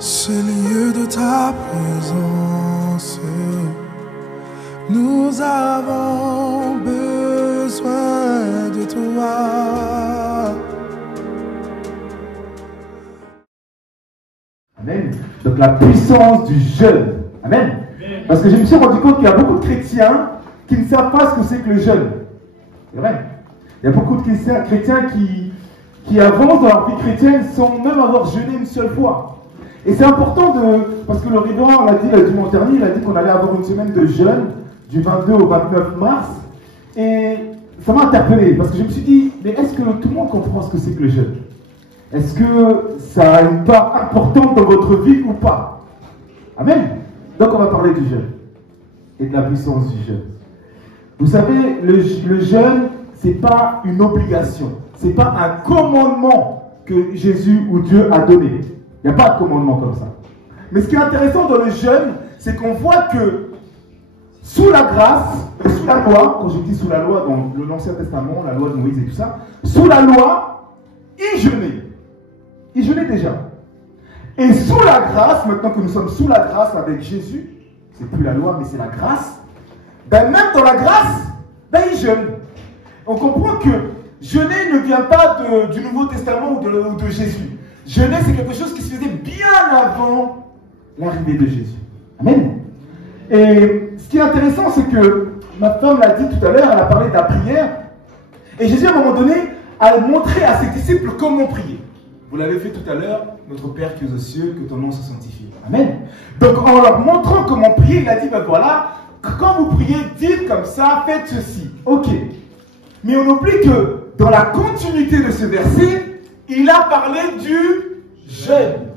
ce lieu de ta présence. Nous avons besoin de toi. Amen. Donc la puissance du jeûne. Amen. Parce que je me suis rendu compte qu'il y a beaucoup de chrétiens qui ne savent pas ce que c'est que le jeûne. C'est vrai. Il y a beaucoup de chrétiens qui avancent dans leur vie chrétienne sans même avoir jeûné une seule fois. Et c'est important parce que le révérend l'a dit le dimanche dernier, il a dit qu'on allait avoir une semaine de jeûne du 22 au 29 mars. Et ça m'a interpellé parce que je me suis dit, mais est-ce que tout le monde comprend ce que c'est que le jeûne? Est-ce que ça a une part importante dans votre vie ou pas? Amen. Donc on va parler du jeûne et de la puissance du jeûne. Vous savez, le jeûne, ce n'est pas une obligation. Ce n'est pas un commandement que Jésus ou Dieu a donné. Il n'y a pas de commandement comme ça. Mais ce qui est intéressant dans le jeûne, c'est qu'on voit que sous la grâce, sous la loi, quand je dis sous la loi, dans l'Ancien Testament, la loi de Moïse et tout ça, sous la loi, ils jeûnaient. Ils jeûnaient déjà. Et sous la grâce, maintenant que nous sommes sous la grâce avec Jésus, c'est plus la loi, mais c'est la grâce, ben même dans la grâce, ben ils jeûnent. On comprend que jeûner ne vient pas du Nouveau Testament ou de Jésus. Jeûner, c'est quelque chose qui se faisait bien avant l'arrivée de Jésus. Amen. Et ce qui est intéressant, c'est que ma femme l'a dit tout à l'heure, elle a parlé de la prière. Et Jésus, à un moment donné, a montré à ses disciples comment prier. Vous l'avez fait tout à l'heure, notre Père qui est aux cieux, que ton nom soit sanctifié. Amen. Donc en leur montrant comment prier, il a dit, ben voilà, quand vous priez, dites comme ça, faites ceci. Ok. Mais on oublie que dans la continuité de ce verset, il a parlé du jeûne.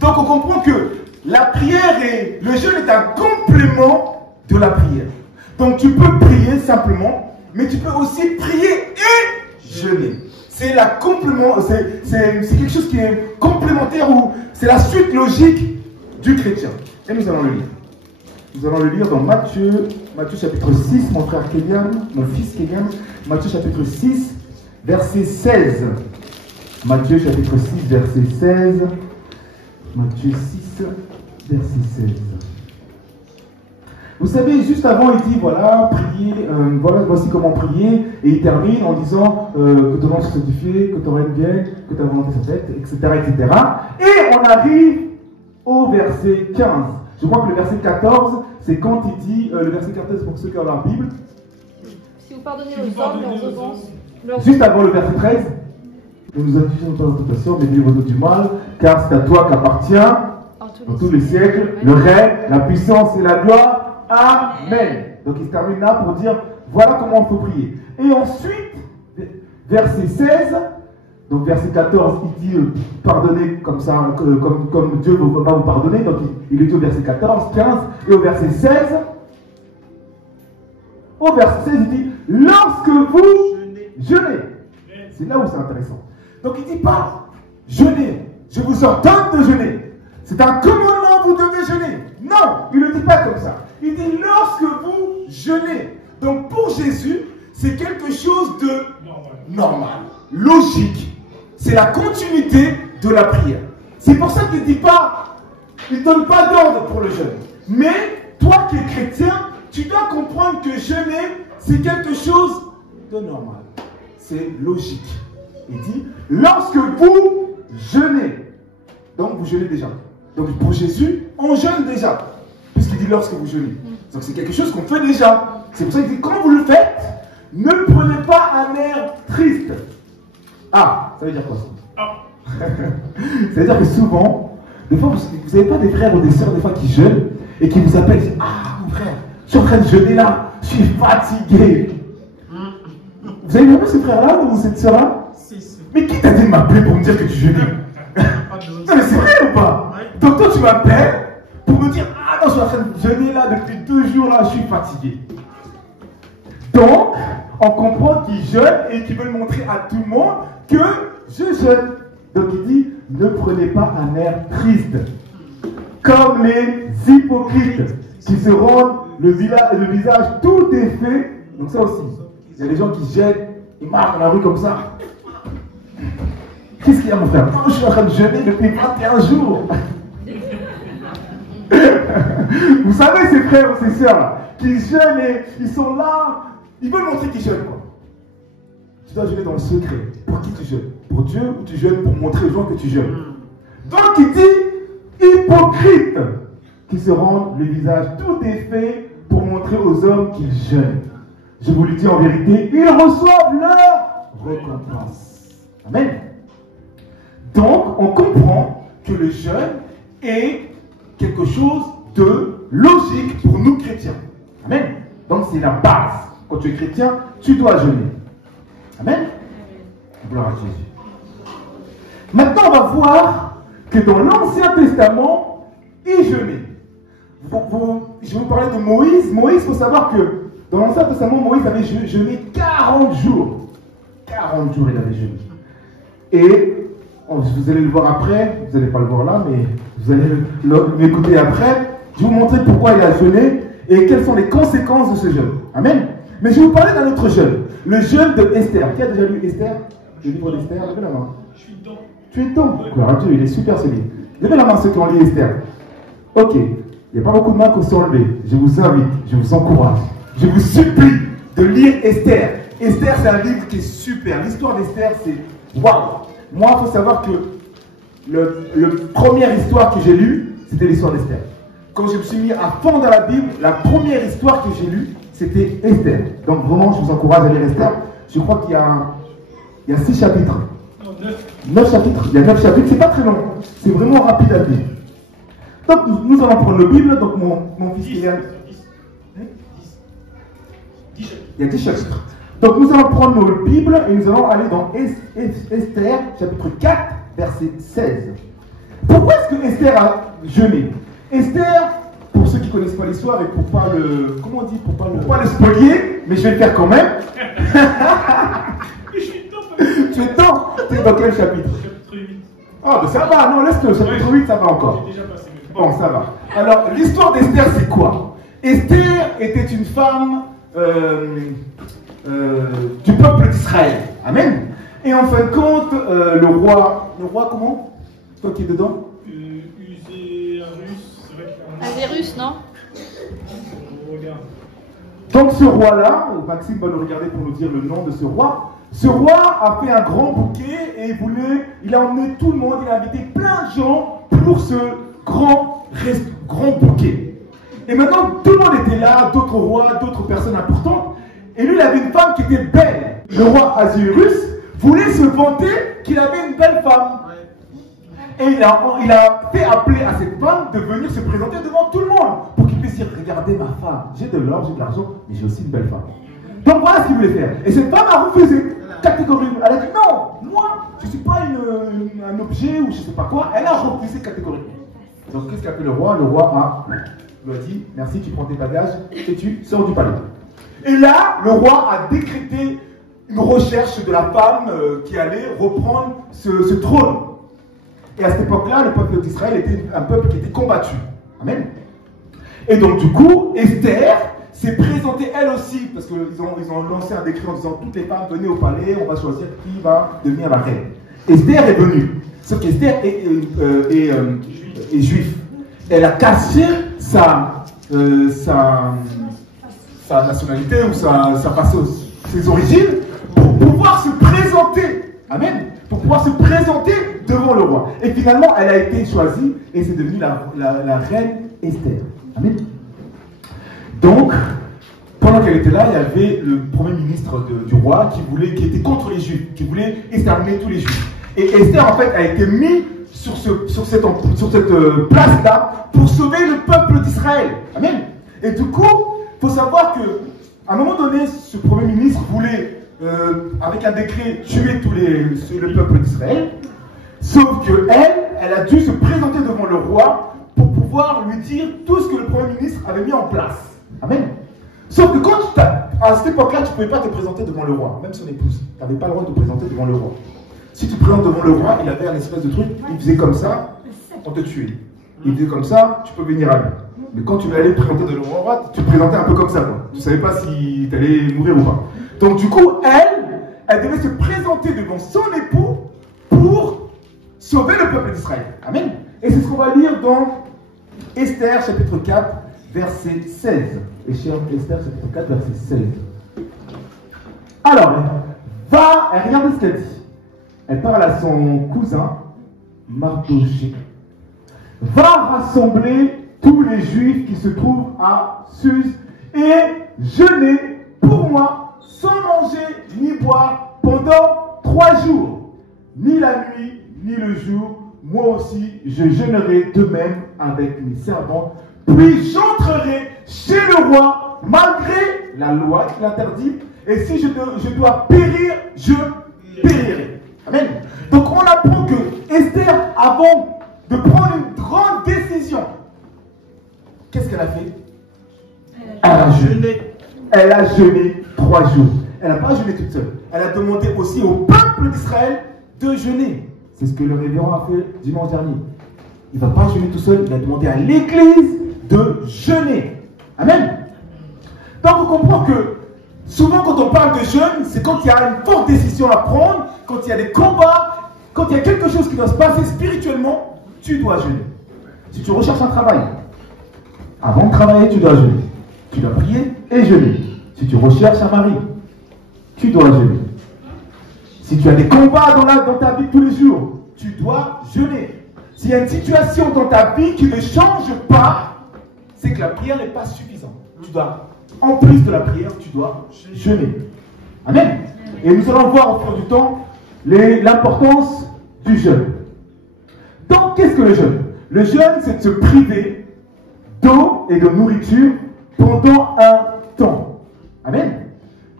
Donc on comprend que la prière et le jeûne est un complément de la prière. Donc tu peux prier simplement, mais tu peux aussi prier et jeûner. C'est quelque chose qui est complémentaire ou c'est la suite logique du chrétien. Et nous allons le lire. Nous allons le lire dans Matthieu chapitre 6, mon frère Kélian, mon fils Kélian. Matthieu chapitre 6, verset 16. Matthieu chapitre 6, verset 16. Matthieu 6, verset 16. Vous savez, juste avant, il dit, voilà, priez, voici comment prier, et il termine en disant que ton nom soit sanctifié, que ton règne vienne, que ta volonté soit faite, etc., etc. Et on arrive au verset 15. Je crois que le verset 14, c'est quand il dit, le verset 14 pour ceux qui ont la Bible. Si vous pardonnez aux hommes leurs offenses. Juste avant le verset 13, nous nous affligeons pas dans la tentation, mais délivre-nous du mal, car c'est à toi qu'appartient, dans tous les siècles, le règne, la puissance et la gloire. Amen. Donc il se termine là pour dire, voilà comment il faut prier. Et ensuite, verset 16, donc verset 14, il dit, pardonnez comme ça, comme Dieu va vous pardonner. Donc il est dit au verset 14, 15, et au verset 16, il dit, lorsque vous jeûnez. C'est là où c'est intéressant. Donc il ne dit pas, jeûnez, je vous ordonne de jeûner. C'est un commandement, vous devez jeûner. Non, il ne le dit pas comme ça. Il dit lorsque vous jeûnez. Donc pour Jésus, c'est quelque chose de normal, logique. C'est la continuité de la prière. C'est pour ça qu'il ne dit pas, il ne donne pas d'ordre pour le jeûne. Mais toi qui es chrétien, tu dois comprendre que jeûner, c'est quelque chose de normal. C'est logique. Il dit, lorsque vous jeûnez, donc vous jeûnez déjà. Donc pour Jésus, on jeûne déjà. Puisqu'il dit lorsque vous jeûnez. Donc c'est quelque chose qu'on fait déjà. C'est pour ça qu'il dit, quand vous le faites, ne prenez pas un air triste. Ah, ça veut dire quoi ça? Ça veut dire que souvent, des fois, vous n'avez pas des frères ou des sœurs des fois qui jeûnent et qui vous appellent et disent, ah mon frère, je suis en train de jeûner là, je suis fatigué. Vous avez vu ce frère-là ou cette sœur-là? Si. Mais qui t'a dit de m'appeler pour me dire que tu jeûnes? Non mais c'est vrai ou pas? Donc toi tu m'appelles pour me dire, ah non, je suis en train de jeûner là depuis 2 jours là, je suis fatigué. Donc, on comprend qu'ils jeûnent et qu'ils veulent montrer à tout le monde que je jeûne. Donc il dit, ne prenez pas un air triste, comme les hypocrites qui se rendent le visage tout défait. Donc ça aussi, il y a des gens qui jeûnent, ils marchent dans la rue comme ça. Qu'est-ce qu'il y a mon frère? Je suis en train de jeûner depuis 21 jours. Vous savez, ces frères ou ces sœurs là, qui jeûnent et ils sont là, ils veulent montrer qu'ils jeûnent quoi. Tu dois jeûner dans le secret. Pour qui tu jeûnes? Pour Dieu ou tu jeûnes pour montrer aux gens que tu jeûnes? Donc il dit, hypocrite, qui se rendent le visage tout défait pour montrer aux hommes qu'ils jeûnent. Je vous le dis en vérité, ils reçoivent leur récompense. Amen. Donc, on comprend que le jeûne est quelque chose de logique pour nous chrétiens. Amen. Donc, c'est la base. Quand tu es chrétien, tu dois jeûner. Amen. Gloire à Jésus. Maintenant, on va voir que dans l'Ancien Testament, il jeûnait. Je vais vous parler de Moïse. Moïse, il faut savoir que dans l'Ancien Testament, Moïse avait jeûné 40 jours. 40 jours, il avait jeûné. Et vous allez le voir après, vous n'allez pas le voir là, mais vous allez m'écouter après. Je vais vous montrer pourquoi il a jeûné et quelles sont les conséquences de ce jeûne. Amen. Mais je vais vous parler d'un autre jeûne, le jeûne de Esther. Qui a déjà lu Esther? Le livre d'Esther, levez la main. Je suis dedans. Tu es dedans? Gloire à Dieu, il est super solide. Levez la main ceux qui ont lu Esther. Ok, il n'y a pas beaucoup de mains qui sont levées. Je vous invite, je vous encourage, je vous supplie de lire Esther. Esther, c'est un livre qui est super. L'histoire d'Esther, c'est waouh. Moi, il faut savoir que la première histoire que j'ai lue, c'était l'histoire d'Esther. Quand je me suis mis à fond dans la Bible, la première histoire que j'ai lue, c'était Esther. Donc vraiment, je vous encourage à lire Esther. Je crois qu'il y a 6 chapitres. Non, 9. 9 chapitres. Il y a 9 chapitres, c'est pas très long. C'est vraiment rapide à lire. Donc nous allons prendre la Bible. Donc mon fils Kylian. 10 chapitres. Il y a 10 chapitres. Donc nous allons prendre nos Bibles et nous allons aller dans Esther, chapitre 4, verset 16. Pourquoi est-ce que Esther a jeûné? Esther, pour ceux qui ne connaissent pas l'histoire et pour pas le... Comment on dit? Pour pas le spolier, mais je vais le faire quand même. Je suis dedans. Tu es dedans? Tu es dans quel chapitre? Chapitre 8. Ah, ben ça va, non, laisse-le, chapitre 8, ça va encore. J'ai déjà passé. Bon, ça va. Alors, l'histoire d'Esther, c'est quoi? Esther était une femme du peuple d'Israël. Amen. Et en fin de compte, le roi comment? Toi qui es dedans? Azérus, non? Regarde. Donc ce roi-là, Maxime va nous regarder pour nous dire le nom de ce roi. Ce roi a fait un grand bouquet et il a emmené tout le monde, il a invité plein de gens pour ce grand bouquet. Et maintenant, tout le monde était là, d'autres rois, d'autres personnes importantes. Et lui, il avait une femme qui était belle. Le roi Azérus voulait se vanter qu'il avait une belle femme. Et il a fait appeler à cette femme de venir se présenter devant tout le monde pour qu'il puisse dire, regardez ma femme, j'ai de l'or, j'ai de l'argent, mais j'ai aussi une belle femme. Donc voilà ce qu'il voulait faire. Et cette femme a refusé, catégoriquement. Elle a dit non, moi, je ne suis pas un objet ou je ne sais pas quoi. Elle a refusé catégoriquement. Donc qu'est-ce qu'a fait le roi? Le roi lui a dit, merci, tu prends tes bagages et tu sors du palais. Et là, le roi a décrété une recherche de la femme qui allait reprendre ce trône. Et à cette époque-là, le peuple d'Israël était un peuple qui était combattu. Amen. Et donc du coup, Esther s'est présentée elle aussi, parce qu'ils ont lancé un décret en disant toutes les femmes venez au palais, on va choisir qui va devenir la reine. Esther est venue. Sauf qu'Esther est juif. Elle a caché sa nationalité ou ses origines pour pouvoir se présenter. Amen. Pour pouvoir se présenter devant le roi. Et finalement, elle a été choisie et c'est devenue la reine Esther. Amen. Donc, pendant qu'elle était là, il y avait le premier ministre du roi qui était contre les Juifs, qui voulait exterminer tous les Juifs. Et Esther, en fait, a été mise sur cette place-là pour sauver le peuple d'Israël. Amen. Et du coup, il faut savoir qu'à un moment donné, ce premier ministre voulait avec un décret, tuer le peuple d'Israël. Sauf qu'elle a dû se présenter devant le roi pour pouvoir lui dire tout ce que le Premier ministre avait mis en place. Amen. Sauf que à cette époque-là, tu ne pouvais pas te présenter devant le roi, même son épouse. Tu n'avais pas le droit de te présenter devant le roi. Si tu te présentes devant le roi, il avait un espèce de truc, il faisait comme ça, on te tuait. Il faisait comme ça, tu peux venir à lui. Mais quand tu allais te présenter devant le roi, tu te présentais un peu comme ça, quoi. Tu ne savais pas si tu allais mourir ou pas. Donc du coup, elle devait se présenter devant son époux pour sauver le peuple d'Israël. Amen. Et c'est ce qu'on va lire dans Esther chapitre 4, verset 16. Esther chapitre 4, verset 16. Alors, regardez ce qu'elle dit. Elle parle à son cousin, Mardochée. Va rassembler tous les Juifs qui se trouvent à Suse et jeûner pour moi sans manger ni boire pendant 3 jours. Ni la nuit, ni le jour. Moi aussi, je jeûnerai de même avec mes servants. Puis j'entrerai chez le roi malgré la loi qui l'interdit. Et si je dois périr, je périrai. Amen. Donc on apprend que Esther, avant de prendre une grande décision, qu'est-ce qu'elle a fait? Elle a jeûné. Elle a jeûné 3 jours. Elle n'a pas jeûné toute seule. Elle a demandé aussi au peuple d'Israël de jeûner. C'est ce que le révérend a fait dimanche dernier. Il ne va pas jeûner tout seul, il a demandé à l'église de jeûner. Amen. Donc on comprend que souvent quand on parle de jeûne, c'est quand il y a une forte décision à prendre, quand il y a des combats, quand il y a quelque chose qui doit se passer spirituellement, tu dois jeûner. Si tu recherches un travail, avant de travailler, tu dois jeûner. Tu dois prier et jeûner. Si tu recherches un mari, tu dois jeûner. Si tu as des combats dans ta vie tous les jours, tu dois jeûner. S'il y a une situation dans ta vie qui ne change pas, c'est que la prière n'est pas suffisante. Tu dois, en plus de la prière, tu dois jeûner. Amen. Et nous allons voir au fil du temps l'importance du jeûne. Donc, qu'est-ce que le jeûne? Le jeûne, c'est de se priver d'eau et de nourriture pendant un temps. Amen.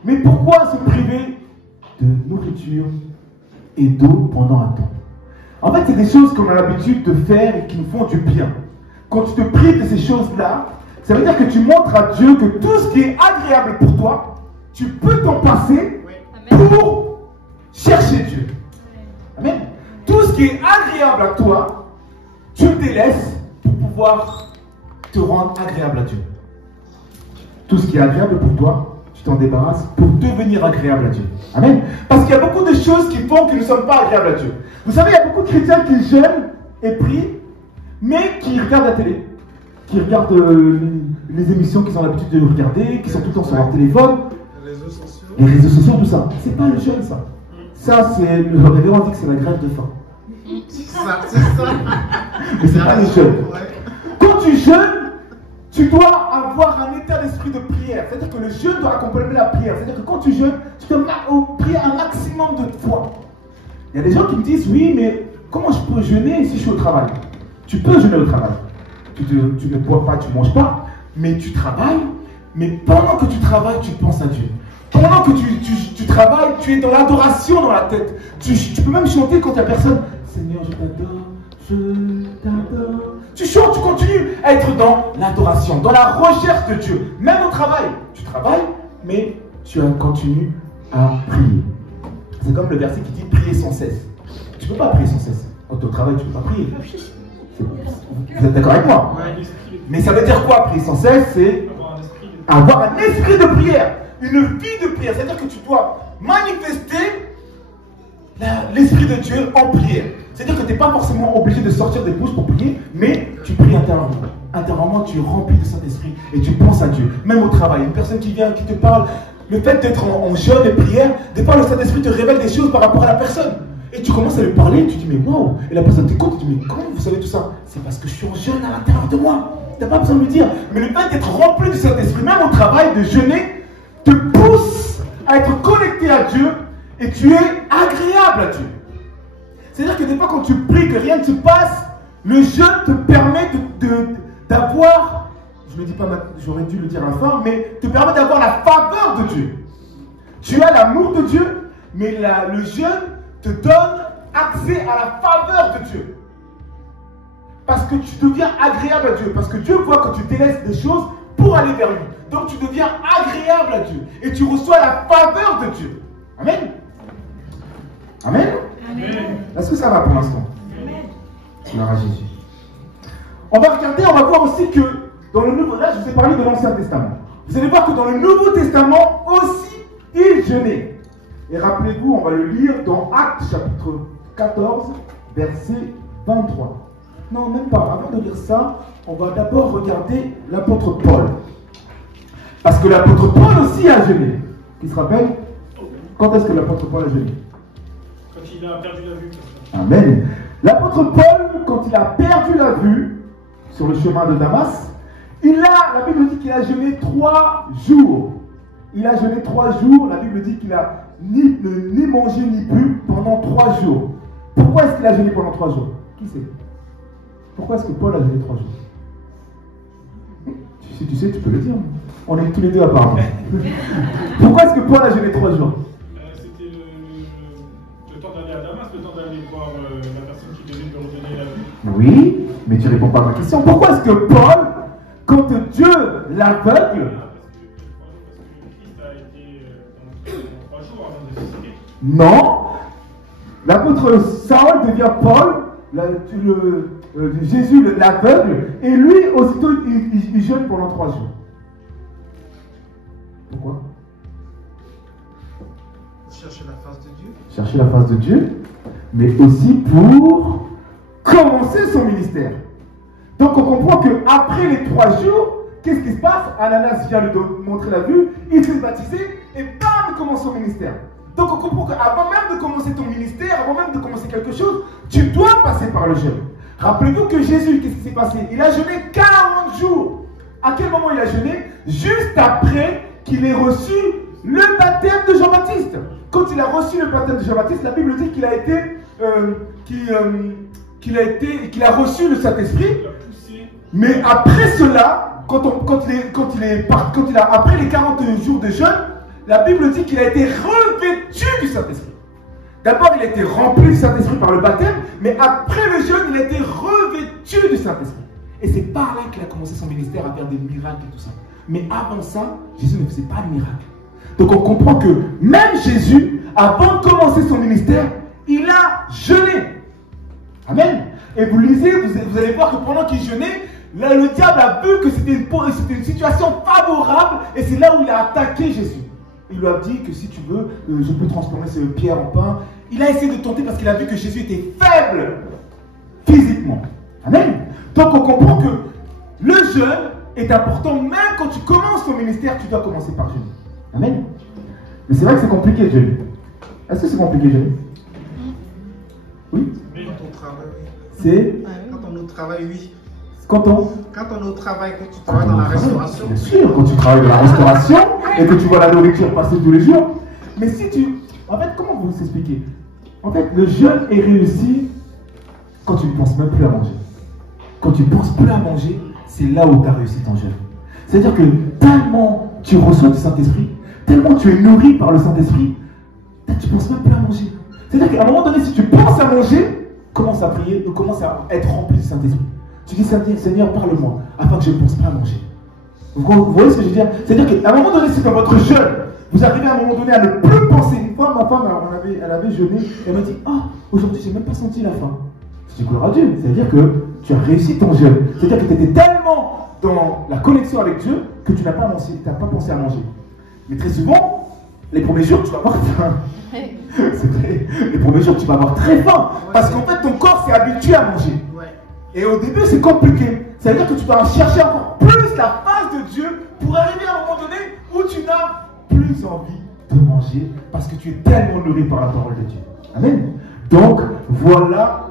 Mais pourquoi se priver de nourriture et d'eau pendant un temps? En fait, c'est des choses qu'on a l'habitude de faire et qui nous font du bien. Quand tu te prives de ces choses-là, ça veut dire que tu montres à Dieu que tout ce qui est agréable pour toi, tu peux t'en passer pour chercher Dieu. Amen. Tout ce qui est agréable à toi, tu le délaisses pour pouvoir te rendre agréable à Dieu. Tout ce qui est agréable pour toi, tu t'en débarrasses pour devenir agréable à Dieu. Amen. Parce qu'il y a beaucoup de choses qui font que nous ne sommes pas agréables à Dieu. Vous savez, il y a beaucoup de chrétiens qui jeûnent et prient, mais qui regardent la télé, qui regardent les émissions qu'ils ont l'habitude de regarder, qui sont tout le temps sur leur téléphone. Les réseaux sociaux, tout ça. C'est pas le jeûne, ça. Ça, c'est le révérend dit que c'est la grève de faim. C'est ça. Mais c'est pas le jeûne. Quand tu jeûnes, tu dois avoir un état d'esprit de prière. C'est-à-dire que le jeûne doit accompagner la prière. C'est-à-dire que quand tu jeûnes, tu dois prier un maximum de fois. Il y a des gens qui me disent, oui, mais comment je peux jeûner si je suis au travail? Tu peux jeûner au travail. Tu ne bois pas, tu ne manges pas, mais tu travailles. Mais pendant que tu travailles, tu penses à Dieu. Pendant que tu travailles, tu es dans l'adoration dans la tête. Tu peux même chanter quand il n'y a personne. Seigneur, je t'adore, je t'adore. Tu chantes, tu continues à être dans l'adoration, dans la recherche de Dieu. Même au travail. Tu travailles, mais tu continues à prier. C'est comme le verset qui dit prier sans cesse. Tu ne peux pas prier sans cesse. Quand tu es au travail, tu ne peux pas prier. Vous êtes d'accord avec moi? Mais ça veut dire quoi prier sans cesse? C'est avoir un esprit de prière, une vie de prière. C'est-à-dire que tu dois manifester l'esprit de Dieu en prière. C'est-à-dire que tu n'es pas forcément obligé de sortir des bouches pour prier, mais tu pries intérieurement. Intérieurement, tu es rempli de Saint-Esprit et tu penses à Dieu. Même au travail, une personne qui vient, qui te parle, le fait d'être en jeûne et prière, des fois le Saint-Esprit te révèle des choses par rapport à la personne. Et tu commences à lui parler, tu dis mais wow. Et la personne t'écoute, tu dis mais comment vous savez tout ça? C'est parce que je suis en jeûne à l'intérieur de moi. Tu n'as pas besoin de me dire. Mais le fait d'être rempli du Saint-Esprit, même au travail, de jeûner, te pousse à être connecté à Dieu et tu es agréable à Dieu. C'est-à-dire que des fois quand tu pries, que rien ne se passe, le jeûne te permet d'avoir, je ne le dis pas maintenant, j'aurais dû le dire à la fin, mais te permet d'avoir la faveur de Dieu. Tu as l'amour de Dieu, mais le jeûne te donne accès à la faveur de Dieu. Parce que tu deviens agréable à Dieu. Parce que Dieu voit que tu délaisses des choses pour aller vers lui. Donc tu deviens agréable à Dieu. Et tu reçois la faveur de Dieu. Amen. Amen. Amen. Est-ce que ça va pour l'instant? Gloire à Jésus. On va regarder, on va voir aussi que dans le Nouveau, là je vous ai parlé de l'Ancien Testament. Vous allez voir que dans le Nouveau Testament aussi, il jeûnait. Et rappelez-vous, on va le lire dans Actes chapitre 14, verset 23. Non, même pas. Avant de lire ça, on va d'abord regarder l'apôtre Paul. Parce que l'apôtre Paul aussi a jeûné. Qui se rappelle? Quand est-ce que l'apôtre Paul a jeûné? Quand il a perdu la vue. Amen. L'apôtre Paul, quand il a perdu la vue sur le chemin de Damas, la Bible dit qu'il a jeûné 3 jours. Il a jeûné 3 jours. La Bible dit qu'il a ni mangé ni bu pendant 3 jours. Pourquoi est-ce qu'il a jeûné pendant 3 jours? Qui sait? Pourquoi est-ce que Paul a jeûné 3 jours? Si tu sais, tu peux le dire. On est tous les deux apparemment. Pourquoi est-ce que Paul a jeûné 3 jours? C'était le temps d'aller à Damas, le temps d'aller voir la personne qui devait lui redonner la vue. Oui, mais tu réponds pas à ma question. Pourquoi est-ce que Paul, quand Dieu l'aveugle, Parce que le Christ a été dans 3 jours avant de ressusciter. non, l'apôtre Saul devient Paul, Jésus l'aveugle, et lui aussitôt il jeûne pendant 3 jours. Pourquoi? Chercher la face de Dieu. Chercher la face de Dieu, mais aussi pour commencer son ministère. Donc on comprend qu'après les 3 jours, qu'est-ce qui se passe? Ananas vient lui montrer la vue, il se fait baptiser, et bam, il commence son ministère. Donc on comprend qu'avant même de commencer ton ministère, avant même de commencer quelque chose, tu dois passer par le jeûne. Rappelez-vous que Jésus, qu'est-ce qui s'est passé? Il a jeûné 40 jours. À quel moment il a jeûné? Juste après qu'il ait reçu le baptême de Jean-Baptiste. Quand il a reçu le baptême de Jean-Baptiste, la Bible dit qu'il a reçu le Saint-Esprit. Mais après cela, après les 40 jours de jeûne, la Bible dit qu'il a été revêtu du Saint-Esprit. D'abord, il a été rempli du Saint-Esprit par le baptême, mais après le jeûne, il a été revêtu du Saint-Esprit. Et c'est par là qu'il a commencé son ministère à faire des miracles et tout ça. Mais avant ça, Jésus ne faisait pas de miracles. Donc on comprend que même Jésus, avant de commencer son ministère, il a jeûné. Amen. Et vous lisez, vous allez voir que pendant qu'il jeûnait, là, le diable a vu que c'était une situation favorable, et c'est là où il a attaqué Jésus. Il lui a dit que si tu veux, je peux transformer ces pierres en pain. Il a essayé de tenter parce qu'il a vu que Jésus était faible physiquement. Amen. Donc on comprend que le jeûne est important. Même quand tu commences ton ministère, tu dois commencer par jeûner. Amen. Mais c'est vrai que c'est compliqué de jeûner. Est-ce que c'est compliqué de jeûner? Oui. Quand on travaille, oui. C'est Quand on est au travail, oui. quand on Quand tu travailles dans la restauration. Bien sûr, quand tu travailles dans la restauration et que tu vois la nourriture passer tous les jours. Mais si tu... En fait, comment vous expliquer? En fait, le jeûne est réussi quand tu ne penses même plus à manger. Quand tu ne penses plus à manger, c'est là où tu as réussi ton jeûne. C'est-à-dire que tellement tu reçois du Saint-Esprit, tellement tu es nourri par le Saint-Esprit, tu ne penses même plus à manger. C'est-à-dire qu'à un moment donné, si tu penses à manger, commence à prier, commence à être rempli du Saint-Esprit. Tu dis, Seigneur, parle-moi, afin que je ne pense pas à manger. Vous voyez ce que je veux dire? C'est-à-dire qu'à un moment donné, c'est dans votre jeûne, vous arrivez à un moment donné à ne plus penser. Une fois, ma femme, elle avait jeûné, elle m'a dit, aujourd'hui, je n'ai même pas senti la faim. Je dis, gloire à Dieu. C'est-à-dire que tu as réussi ton jeûne. C'est-à-dire que tu étais tellement dans la connexion avec Dieu que tu n'as pas pensé à manger. Mais très souvent, les premiers jours, tu vas avoir faim. Les premiers jours, tu vas avoir très faim. Parce qu'en fait, ton corps s'est habitué à manger. Et au début, c'est compliqué. C'est-à-dire que tu dois chercher encore plus la face de Dieu pour arriver à un moment donné où tu n'as plus envie de manger parce que tu es tellement nourri par la parole de Dieu. Amen. Donc, voilà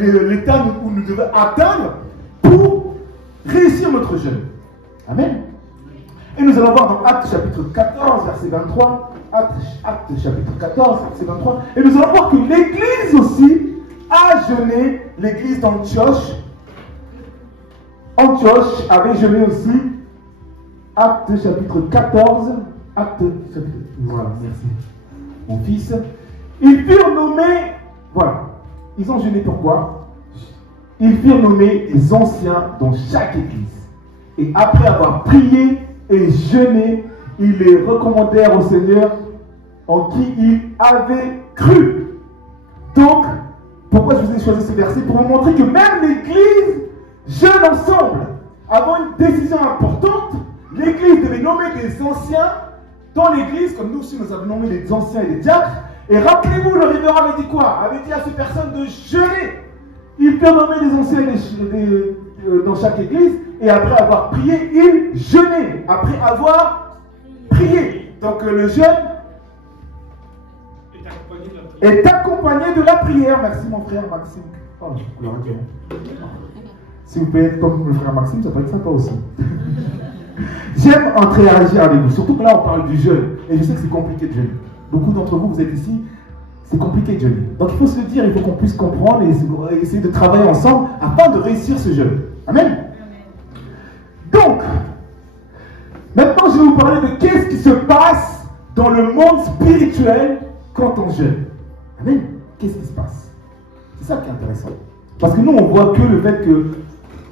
l'état où nous devons atteindre pour réussir notre jeûne. Amen. Et nous allons voir dans Actes chapitre 14, verset 23. Actes chapitre 14, verset 23. Et nous allons voir que l'Église aussi a jeûné, l'Église d'Antioche. Antioche avait jeûné aussi. Actes chapitre 14. Actes chapitre... Voilà, merci. Mon fils. Ils furent nommés... Voilà. Ils ont jeûné pourquoi? Ils furent nommés les anciens dans chaque église. Et après avoir prié et jeûné, ils les recommandèrent au Seigneur en qui ils avaient cru. Donc, pourquoi je vous ai choisi ce verset? Pour vous montrer que même l'Église jeûne ensemble. Avant une décision importante, l'Église devait nommer des anciens dans l'Église, comme nous aussi nous avons nommé les anciens et les diacres. Et rappelez-vous, le révérend avait dit quoi? Avait dit à ces personnes de jeûner. Il peut nommer des anciens et dans chaque église, et après avoir prié, il jeûnait. Après avoir prié. Donc le jeûne est accompagné de la prière. Merci mon frère Maxime. Oh, gloire à Dieu. Si vous pouvez être comme le frère Maxime, ça peut être sympa aussi. J'aime interagir avec vous, surtout que là on parle du jeûne. Et je sais que c'est compliqué de jeûner. Beaucoup d'entre vous, vous êtes ici, c'est compliqué de jeûner. Donc il faut se le dire, il faut qu'on puisse comprendre et essayer de travailler ensemble afin de réussir ce jeûne. Amen. Donc, maintenant je vais vous parler de qu'est-ce qui se passe dans le monde spirituel quand on jeûne. Amen. Qu'est-ce qui se passe? C'est ça qui est intéressant. Parce que nous on voit que le fait que,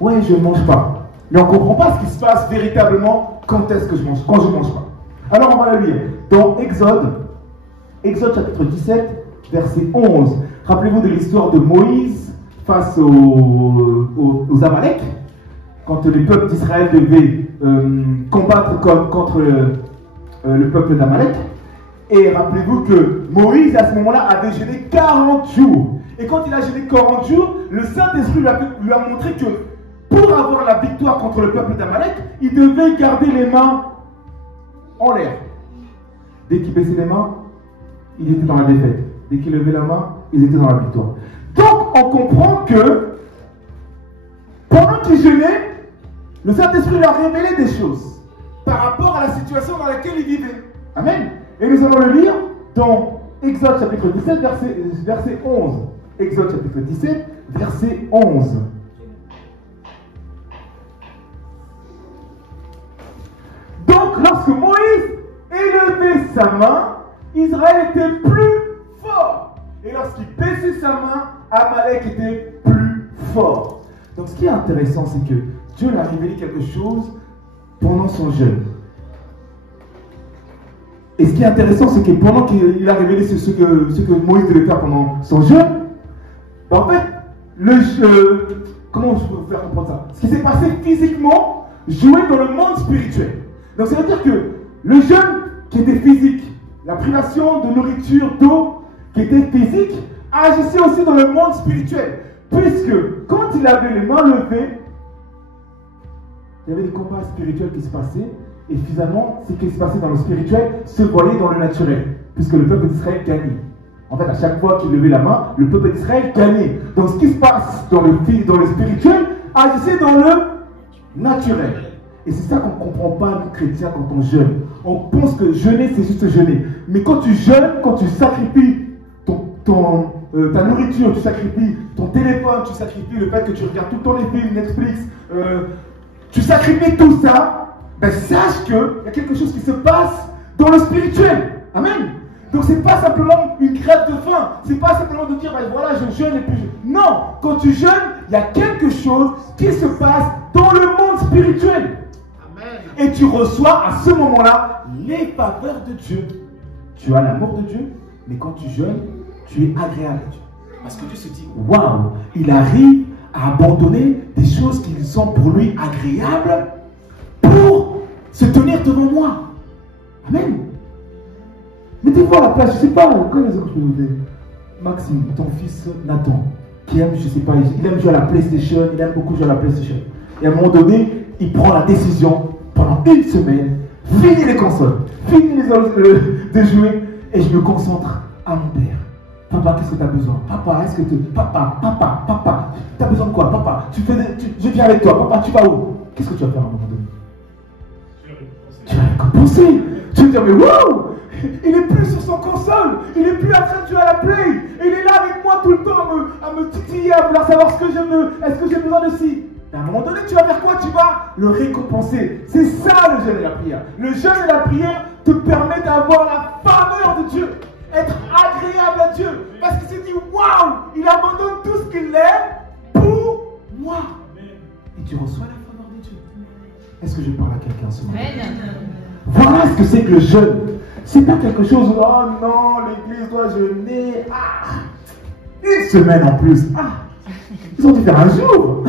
ouais, je ne mange pas. Mais on ne comprend pas ce qui se passe véritablement quand est-ce que je mange, quand je ne mange pas. Alors on va la lire dans Exode chapitre 17, verset 11. Rappelez-vous de l'histoire de Moïse face aux Amalek, quand les peuples d'Israël devaient combattre contre le peuple d'Amalek. Et rappelez-vous que Moïse à ce moment-là avait jeûné 40 jours. Et quand il a jeûné 40 jours, le Saint-Esprit lui a montré que pour avoir la victoire contre le peuple d'Amalek, il devait garder les mains en l'air. Dès qu'il baissait les mains, il était dans la défaite. Dès qu'il levait la main, il était dans la victoire. Donc, on comprend que pendant qu'il jeûnait, le Saint-Esprit lui a révélé des choses par rapport à la situation dans laquelle il vivait. Amen. Et nous allons le lire dans Exode chapitre 17, verset 11. Exode chapitre 17, verset 11. Donc, lorsque Moïse élevait sa main, Israël était plus fort. Et lorsqu'il baissait sa main, Amalek était plus fort. Donc, ce qui est intéressant, c'est que Dieu lui a révélé quelque chose pendant son jeûne. Et ce qui est intéressant, c'est que pendant qu'il a révélé ce que Moïse devait faire pendant son jeûne, ben en fait, comment je peux vous faire comprendre ça? Ce qui s'est passé physiquement jouait dans le monde spirituel. Donc ça veut dire que le jeûne qui était physique, la privation de nourriture, d'eau, qui était physique, agissait aussi dans le monde spirituel. Puisque quand il avait les mains levées, il y avait des combats spirituels qui se passaient. Et finalement, ce qui se passait dans le spirituel se voyait dans le naturel. Puisque le peuple d'Israël gagnait. En fait, à chaque fois qu'il levait la main, le peuple d'Israël gagnait. Donc ce qui se passe dans le spirituel agissait dans le naturel. Et c'est ça qu'on ne comprend pas, nous chrétiens, quand on jeûne. On pense que jeûner, c'est juste jeûner. Mais quand tu jeûnes, quand tu sacrifies ta nourriture, tu sacrifies ton téléphone, tu sacrifies le fait que tu regardes tout le temps les films, Netflix, tu sacrifies tout ça, ben sache qu'il y a quelque chose qui se passe dans le spirituel. Amen. Donc c'est pas simplement une crève de faim. C'est pas simplement de dire, ben voilà, je jeûne et puis je... Non, quand tu jeûnes, il y a quelque chose qui se passe dans le monde spirituel. Et tu reçois à ce moment-là les faveurs de Dieu. Tu as l'amour de Dieu, mais quand tu jeûnes, tu es agréable à Dieu. Parce que Dieu se dit, waouh, il arrive à abandonner des choses qui sont pour lui agréables pour se tenir devant moi. Amen. Mettez-vous à la place, je ne sais pas, quand les autres je peux vous dire. Maxime, ton fils Nathan, qui aime, je ne sais pas, il aime jouer à la PlayStation, il aime beaucoup jouer à la PlayStation. Et à un moment donné, il prend la décision, pendant une semaine, fini les consoles, fini de jouer, et je me concentre à mon père. Papa, qu'est-ce que tu as besoin? Papa, est-ce que tu... Papa, tu as besoin de quoi? Papa, je viens avec toi. Papa, tu vas où? Qu'est-ce que tu vas faire à un moment donné? Tu vas récompenser. Tu vas dire, mais waouh! Il n'est plus sur son console, il n'est plus en train de jouer à la play, il est là avec moi tout le temps à me titiller, à vouloir savoir ce que je veux, est-ce que j'ai besoin de ci? Et à un moment donné, tu vas faire quoi? Tu vas le récompenser. C'est ça le jeûne et la prière. Le jeûne et la prière te permettent d'avoir la faveur de Dieu, être agréable à Dieu, parce qu'il s'est dit, waouh, il abandonne tout ce qu'il aime pour moi. Et tu reçois la faveur de Dieu. Est-ce que je parle à quelqu'un ce moment? Voilà ce que c'est que le jeûne. C'est pas quelque chose, oh non, l'église doit jeûner. Ah, une semaine en plus. Ah, ils ont dû faire un jour.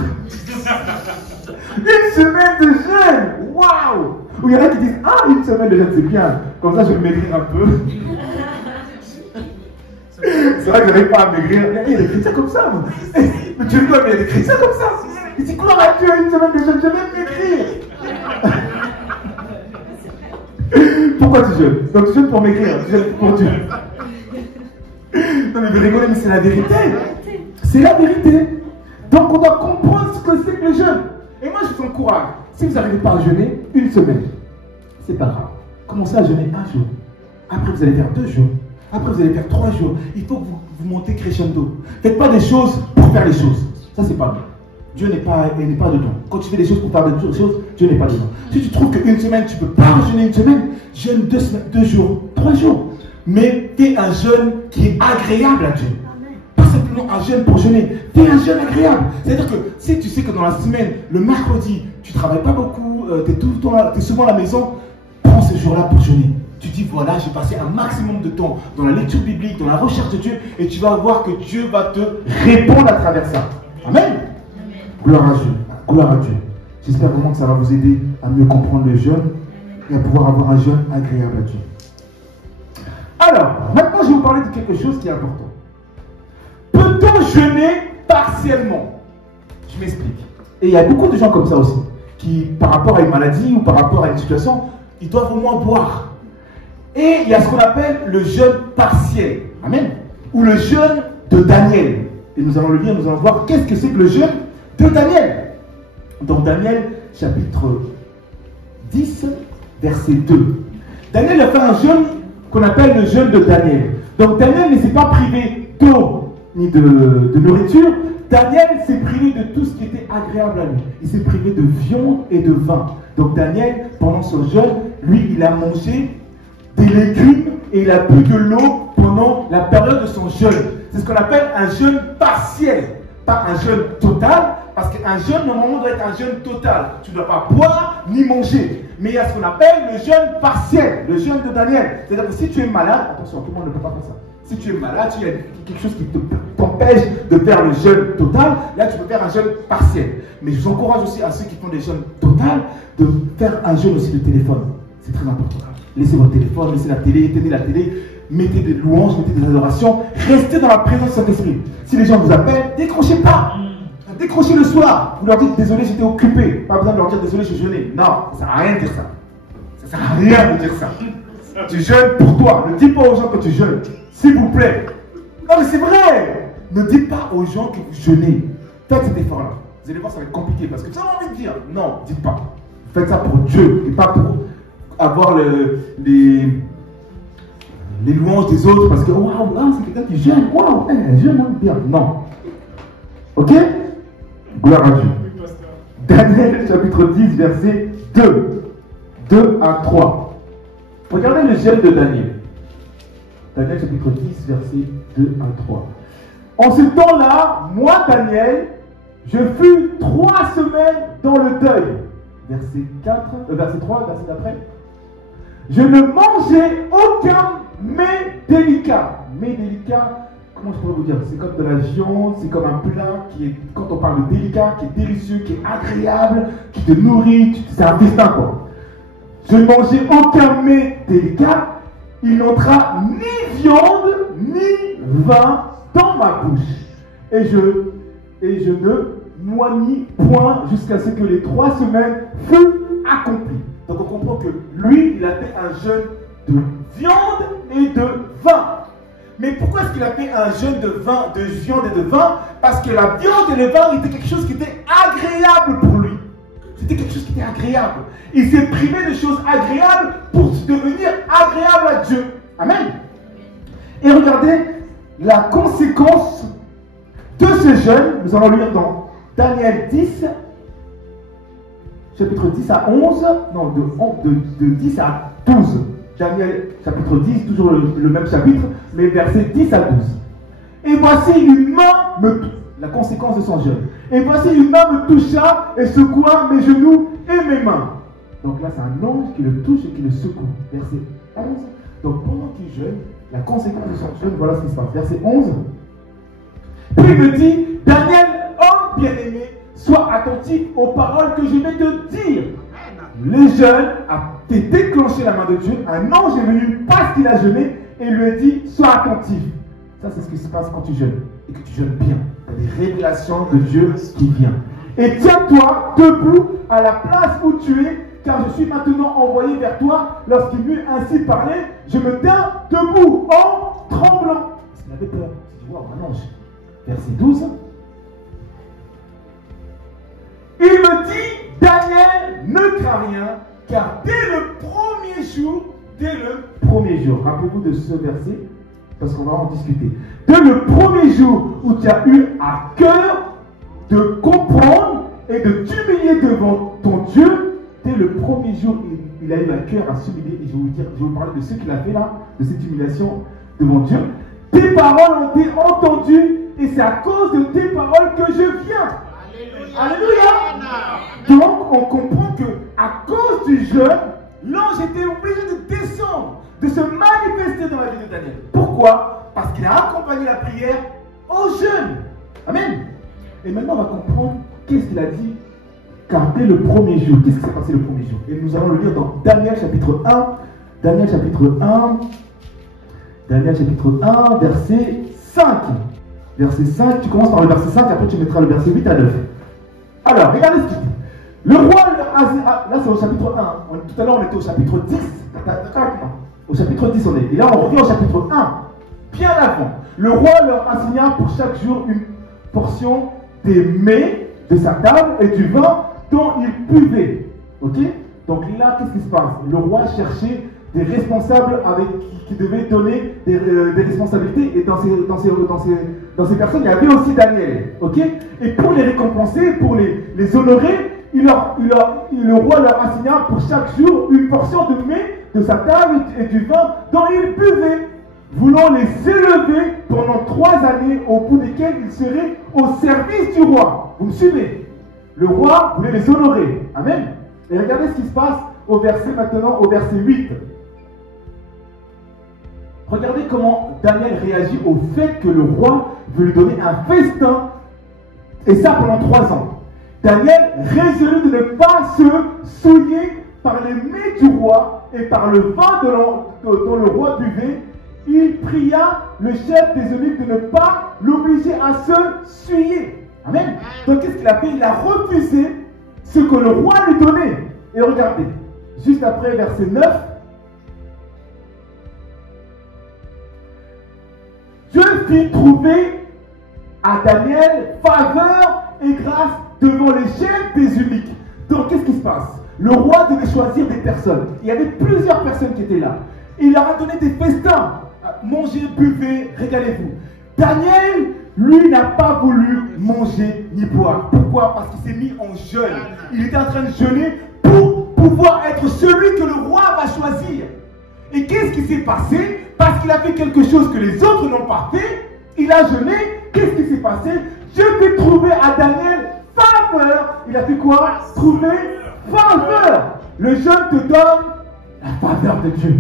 Une semaine de jeûne. Waouh. Ou il y en a qui disent, ah, une semaine de jeûne, c'est bien. Comme ça, je vais maigrir un peu. C'est vrai que je n'arrive pas à maigrir. Il y a des chrétiens comme ça. Mais tu rigoles, mais il y a des chrétiens comme ça. Il dit gloire à Dieu, une semaine de jeûne, je vais maigrir. Pourquoi tu jeûnes? Donc tu jeûnes pour maigrir, tu jeûnes pour Dieu. Non mais vous rigolez, mais c'est la vérité. C'est la vérité. Donc on doit comprendre ce que c'est que le jeûne. Et moi je vous encourage, si vous n'arrivez pas à jeûner une semaine, c'est pas grave. Commencez à jeûner un jour. Après vous allez faire 2 jours. Après vous allez faire 3 jours. Il faut que vous montez crescendo. Faites pas des choses pour faire les choses. Ça c'est pas bien. Dieu n'est pas dedans. Quand tu fais des choses pour faire des choses, Dieu n'est pas dedans. Si tu trouves qu'une semaine, tu ne peux pas jeûner une semaine, jeûne 2 jours, 3 jours. Mais fais un jeûne qui est agréable à Dieu. Pas simplement un jeûne pour jeûner. Fais un jeûne agréable. C'est-à-dire que si tu sais que dans la semaine, le mercredi, tu ne travailles pas beaucoup, tu es souvent à la maison, prends ce jour-là pour jeûner. Tu dis voilà, j'ai passé un maximum de temps dans la lecture biblique, dans la recherche de Dieu, et tu vas voir que Dieu va te répondre à travers ça. Amen. Gloire à Dieu. Gloire à Dieu. J'espère vraiment que ça va vous aider à mieux comprendre le jeûne et à pouvoir avoir un jeûne agréable à Dieu. Alors, maintenant je vais vous parler de quelque chose qui est important. Peut-on jeûner partiellement? Je m'explique. Et il y a beaucoup de gens comme ça aussi, qui par rapport à une maladie ou par rapport à une situation, ils doivent au moins boire. Et il y a ce qu'on appelle le jeûne partiel. Amen. Ou le jeûne de Daniel. Et nous allons le lire, nous allons voir qu'est-ce que c'est que le jeûne de Daniel. Dans Daniel, chapitre 10, verset 2. Daniel a fait un jeûne qu'on appelle le jeûne de Daniel. Donc Daniel ne s'est pas privé d'eau ni de nourriture. Daniel s'est privé de tout ce qui était agréable à lui. Il s'est privé de viande et de vin. Donc Daniel, pendant son jeûne, lui, il a mangé des légumes et il a bu de l'eau pendant la période de son jeûne. C'est ce qu'on appelle un jeûne partiel, pas un jeûne total, parce qu'un jeûne, normalement, doit être un jeûne total. Tu ne dois pas boire ni manger. Mais il y a ce qu'on appelle le jeûne partiel, le jeûne de Daniel. C'est-à-dire que si tu es malade, attention, tout le monde ne peut pas faire ça. Si tu es malade, il y a quelque chose qui t'empêche de faire le jeûne total, là tu peux faire un jeûne partiel. Mais je vous encourage aussi à ceux qui font des jeûnes totales de faire un jeûne aussi de téléphone. C'est très important. Laissez votre téléphone, laissez la télé, éteignez la télé, mettez des louanges, mettez des adorations, restez dans la présence de Saint-Esprit. Si les gens vous appellent, décrochez pas. Décrochez le soir. Vous leur dites désolé, j'étais occupé. Pas besoin de leur dire désolé, j'ai jeûné. Non, ça ne sert à rien de dire ça. Ça ne sert à rien de dire ça. Tu jeûnes pour toi. Ne dis pas aux gens que tu jeûnes. S'il vous plaît. Non mais c'est vrai. Ne dites pas aux gens que vous jeûnez. Faites cet effort-là. Vous allez voir, ça va être compliqué parce que ça a envie de dire. Non, dites pas. Faites ça pour Dieu et pas pour avoir les louanges des autres parce que waouh, c'est quelqu'un qui jeûne. Waouh, elle jeûne, hein, bien. Non. Ok? Gloire à Dieu. Daniel chapitre 10, verset 2. 2 à 3. Regardez le jeûne de Daniel. Daniel chapitre 10, verset 2 à 3. En ce temps-là, moi, Daniel, je fus 3 semaines dans le deuil. Verset 3, verset d'après. Je ne mangeais aucun mets délicat. Mets délicat, comment je pourrais vous dire? C'est comme de la viande, c'est comme un plat qui est, quand on parle de délicat, qui est délicieux, qui est agréable, qui te nourrit, c'est un festin quoi. Je ne mangeais aucun mets délicat. Il n'entra ni viande ni vin dans ma bouche. Et je ne moignis point jusqu'à ce que les 3 semaines fussent accomplies. Donc on comprend que lui, il a fait un jeûne de viande et de vin. Mais pourquoi est-ce qu'il a fait un jeûne de viande et de vin? Parce que la viande et le vin était quelque chose qui était agréable pour lui. C'était quelque chose qui était agréable. Il s'est privé de choses agréables pour devenir agréable à Dieu. Amen. Et regardez la conséquence de ce jeûne. Nous allons lire dans Daniel 10, chapitre 10 à 11, non, de 10 à 12. Daniel chapitre 10, toujours le même chapitre, mais versets 10 à 12. Et voici une main me toucha, la conséquence de son jeûne. Et voici une main me toucha et secoua mes genoux et mes mains. Donc là, c'est un ange qui le touche et qui le secoue. Verset 11. Donc pendant qu'il jeûne, la conséquence de son jeûne, voilà ce qui se passe. Verset 11. Puis il me dit, Daniel, homme bien-aimé, sois attentif aux paroles que je vais te dire. Le jeûne a fait déclencher la main de Dieu. Un ange est venu parce qu'il a jeûné et lui a dit, sois attentif. Ça, c'est ce qui se passe quand tu jeûnes et que tu jeûnes bien. Il y a des révélations de Dieu qui viennent. Et tiens-toi debout à la place où tu es, car je suis maintenant envoyé vers toi. Lorsqu'il m'eut ainsi parlé, je me tins debout en tremblant. Parce qu'il avait peur. Il dit, wow, un ange. Verset 12. Il me dit, Daniel, ne crains rien, car dès le premier jour, rappelez-vous de ce verset, parce qu'on va en discuter. Dès le premier jour où tu as eu à cœur de comprendre et de t'humilier devant ton Dieu, dès le premier jour, il a eu à cœur à s'humilier. Et je vais vous parler de ce qu'il a fait là, de cette humiliation devant Dieu. Tes paroles ont été entendues et c'est à cause de tes paroles que je viens. Alléluia. Donc on comprend que à cause du jeûne, l'ange était obligé de descendre, de se manifester dans la vie de Daniel. Pourquoi? Parce qu'il a accompagné la prière au jeûne. Amen. Et maintenant on va comprendre qu'est-ce qu'il a dit. Car dès le premier jour, qu'est-ce qui s'est passé le premier jour? Et nous allons le lire dans Daniel chapitre 1. Daniel chapitre 1, verset 5. Verset 5, tu commences par le verset 5, après tu mettras le verset 8 à 9. Alors, regardez ce qu'il dit. Le roi, là c'est au chapitre 1. Tout à l'heure on était au chapitre 10. Au chapitre 10 on est. Et là on revient au chapitre 1. Bien avant. Le roi leur assigna pour chaque jour une portion des mets de sa table et du vin dont ils buvaient. Ok? Donc là, qu'est-ce qui se passe? Le roi cherchait des responsables qui devaient donner des responsabilités. Et dans ces personnes, il y avait aussi Daniel. Ok? Et pour les récompenser, pour les honorer, le roi leur assigna pour chaque jour une portion de mets de sa table et du vin dont ils buvaient, voulant les élever pendant 3 années, au bout desquelles ils seraient au service du roi. Vous me suivez? Le roi voulait les honorer. Amen. Et regardez ce qui se passe au verset 8. Regardez comment Daniel réagit au fait que le roi veut lui donner un festin, et ça pendant 3 ans. Daniel résolut de ne pas se souiller par les mets du roi et par le vin dont le roi buvait. Il pria le chef des eunuques de ne pas l'obliger à se souiller. Amen. Donc qu'est-ce qu'il a fait? Il a refusé ce que le roi lui donnait. Et regardez, juste après verset 9. Dieu fit trouver à Daniel faveur et grâce devant les chefs des eunuques. Donc qu'est-ce qui se passe? Le roi devait choisir des personnes. Il y avait plusieurs personnes qui étaient là. Il leur a donné des festins. Mangez, buvez, régalez-vous. Daniel, lui, n'a pas voulu manger ni boire. Pourquoi? Parce qu'il s'est mis en jeûne. Il était en train de jeûner pour pouvoir être celui que le roi va choisir. Et qu'est-ce qui s'est passé? Parce qu'il a fait quelque chose que les autres n'ont pas fait. Il a jeûné. Qu'est-ce qui s'est passé? Dieu peut trouver à Daniel faveur. Il a fait quoi? Trouver faveur. Le jeûne te donne la faveur de Dieu.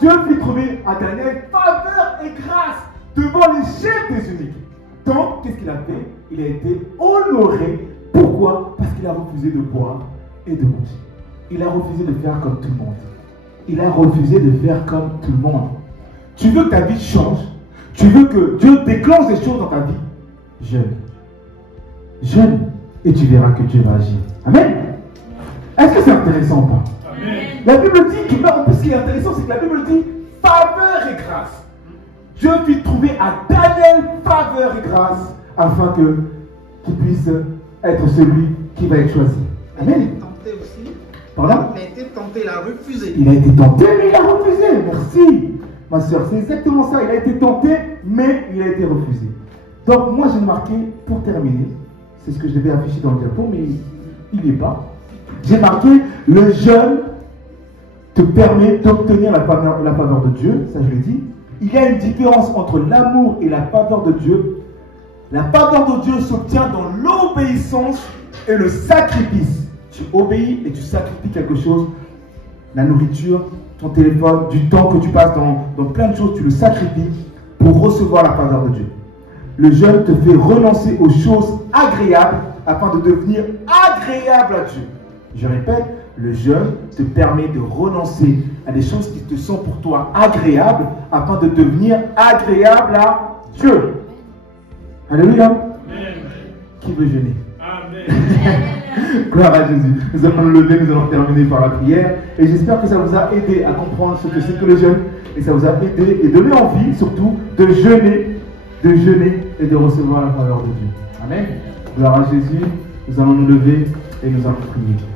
Dieu peut trouver à Daniel faveur et grâce devant les chefs des eunuques. Donc, qu'est-ce qu'il a fait? Il a été honoré. Pourquoi? Parce qu'il a refusé de boire et de manger. Il a refusé de faire comme tout le monde. Il a refusé de faire comme tout le monde. Tu veux que ta vie change? Tu veux que Dieu déclenche des choses dans ta vie? Jeûne. Jeûne. Et tu verras que Dieu va agir. Amen. Est-ce que c'est intéressant ou pas? Amen. La Bible dit en plus, ce qui est intéressant, c'est que la Bible dit faveur et grâce. Dieu fit trouver à Daniel faveur et grâce afin qu'il puisse être celui qui va être choisi. Amen. Il a été tenté aussi. Pardon? Il a été tenté, il a refusé. Il a été tenté, mais il a refusé. Merci, ma soeur. C'est exactement ça. Il a été tenté, mais il a été refusé. Donc, moi, j'ai marqué, pour terminer, c'est ce que je devais afficher dans le diapo, mais il n'y est pas. J'ai marqué, le jeûne te permet d'obtenir la faveur de Dieu. Ça, je l'ai dit. Il y a une différence entre l'amour et la faveur de Dieu. La faveur de Dieu s'obtient dans l'obéissance et le sacrifice. Tu obéis et tu sacrifies quelque chose. La nourriture, ton téléphone, du temps que tu passes dans plein de choses, tu le sacrifies pour recevoir la faveur de Dieu. Le jeûne te fait renoncer aux choses agréables afin de devenir agréable à Dieu. Je répète, le jeûne te permet de renoncer à des choses qui te sont pour toi agréables afin de devenir agréable à Dieu. Alléluia. Amen. Qui veut jeûner? Amen. Gloire à Jésus. Nous allons nous lever, nous allons terminer par la prière. Et j'espère que ça vous a aidé à comprendre ce que c'est que le jeûne. Et ça vous a aidé et donné envie, surtout, de jeûner et de recevoir la faveur de Dieu. Amen. Gloire à Jésus. Nous allons nous lever et nous allons prier.